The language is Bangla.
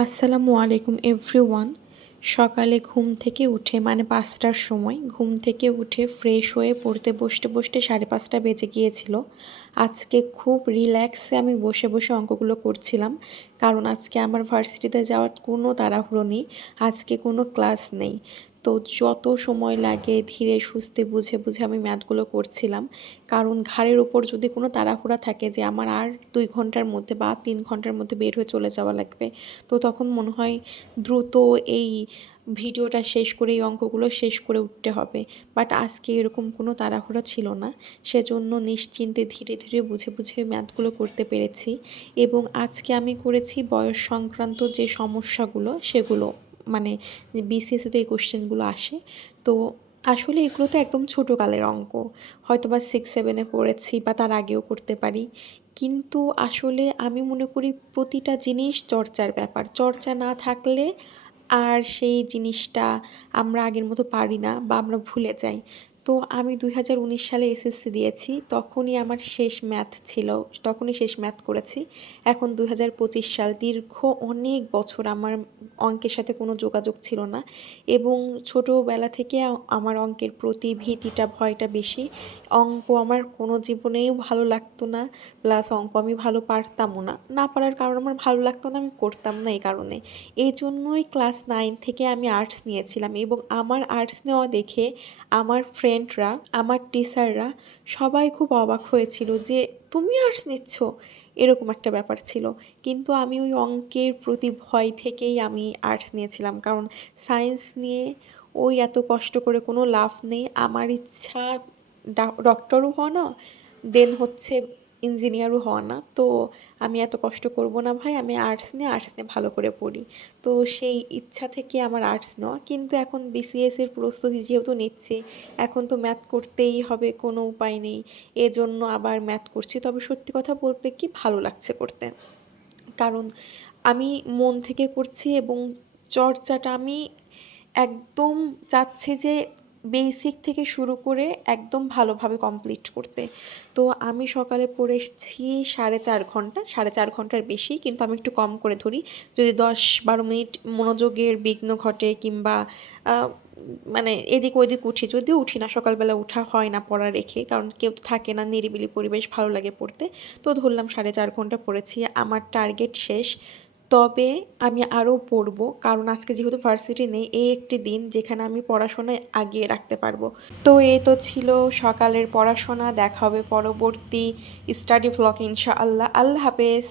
আসসালামু আলাইকুম এভরিওয়ান। সকালে ঘুম থেকে উঠে মানে ৫টার সময় ঘুম থেকে উঠে ফ্রেশ হয়ে পড়তে বসতে বসতে ৫:৩০ বেজে গিয়েছিল। আজকে খুব রিল্যাক্সে আমি বসে বসে অঙ্কগুলো করছিলাম, কারণ আজকে আমার ভার্সিটিতে যাওয়ার কোনো তাড়াহুড়ো নেই, আজকে কোনো ক্লাস নেই। তো যত সময় লাগে ধীরে সুস্থে বুঝে বুঝে আমি ম্যাথগুলো করছিলাম, কারণ ঘাড়ের ওপর যদি কোনো তাড়াহুড়া থাকে যে আমার আর ২ ঘন্টার মধ্যে বা ৩ ঘন্টার মধ্যে বের হয়ে চলে যাওয়া লাগবে, তো তখন মনে হয় দ্রুত এই ভিডিওটা শেষ করে এই অঙ্কগুলো শেষ করে উঠতে হবে। বাট আজকে এরকম কোনো তাড়াহুড়া ছিল না, সেজন্য নিশ্চিন্তে ধীরে ধীরে বুঝে বুঝে ম্যাথগুলো করতে পেরেছি। এবং আজকে আমি করেছি বয়স সংক্রান্ত যে সমস্যাগুলো সেগুলো, মানে বিসিএসতে এই কোশ্চেনগুলো আসে। তো আসলে এগুলো তো একদম ছোটোকালের অঙ্ক, হয়তো বা 6-7-এ করেছি বা তার আগেও করতে পারি, কিন্তু আসলে আমি মনে করি প্রতিটা জিনিস চর্চার ব্যাপার। চর্চা না থাকলে আর সেই জিনিসটা আমরা আগের মতো পারি না বা আমরা ভুলে যাই। তো আমি 2019 সালে এসএসসি দিয়েছি, তখনই আমার শেষ ম্যাথ ছিল, তখনই শেষ ম্যাথ করেছি। এখন 2025 সাল, দীর্ঘ অনেক বছর আমার অঙ্কের সাথে কোনো যোগাযোগ ছিল না, এবং ছোটোবেলা থেকে আমার অঙ্কের প্রতি ভীতিটা ভয়টা বেশি। অঙ্ক আমার কোনো জীবনেই ভালো লাগতো না, প্লাস অঙ্ক আমি ভালো পারতামও না। না পারার কারণ আমার ভালো লাগতো না, আমি করতাম না এই কারণে। এই জন্যই ক্লাস 9 থেকে আমি আর্টস নিয়েছিলাম, এবং আমার আর্টস নেওয়া দেখে আমার ফ্রেন্ডরা, আমার টিচাররা সবাই খুব অবাক হয়েছিল যে তুমি আর্টস নিচ্ছ, এরকম একটা ব্যাপার ছিল। কিন্তু আমি ওই অঙ্কের প্রতি ভয় থেকেই আমি আর্টস নিয়েছিলাম, কারণ সায়েন্স নিয়ে ওই এত কষ্ট করে কোনো লাভ নেই। আমার ইচ্ছা ডক্টরও হওয়া না, দেন হচ্ছে ইঞ্জিনিয়ারও হওয়া না। তো আমি এত কষ্ট করব না ভাই, আমি আর্টস নিয়ে ভালো করে পড়ি। তো সেই ইচ্ছা থেকে আমার আর্টস নেওয়া। কিন্তু এখন বিসিএসের প্রস্তুতি যেহেতু নিচ্ছি, এখন তো ম্যাথ করতেই হবে, কোনো উপায় নেই, এজন্য আবার ম্যাথ করছি। তবে সত্যি কথা বলতে কি ভালো লাগছে করতে, কারণ আমি মন থেকে করছি এবং চর্চাটা আমি একদম চাচ্ছি যে বেসিক থেকে শুরু করে একদম ভালোভাবে কমপ্লিট করতে। তো আমি সকালে পড়েছি 4.5 ঘন্টা, 4.5 ঘন্টার বেশি, কিন্তু আমি একটু কম করে ধরি। যদি 10-12 মিনিট মনোযোগের বিঘ্ন ঘটে কিংবা মানে এদিক ওদিক উঠি, যদিও উঠি না, সকালবেলা উঠা হয় না পড়া রেখে, কারণ কেউ তো থাকে না, নিরিবিলি পরিবেশ, ভালো লাগে পড়তে। তো ধরলাম 4.5 ঘন্টা পড়েছি, আমার টার্গেট শেষ। তবে আমি আরও পড়ব, কারণ আজকে যেহেতু ভার্সিটি নেই, এই একটি দিন যেখানে আমি পড়াশোনায় আগিয়ে রাখতে পারবো। তো এই তো ছিল সকালের পড়াশোনা। দেখা হবে পরবর্তী স্টাডি ভ্লগে ইনশাআল্লাহ। আল্লাহ হাফেজ।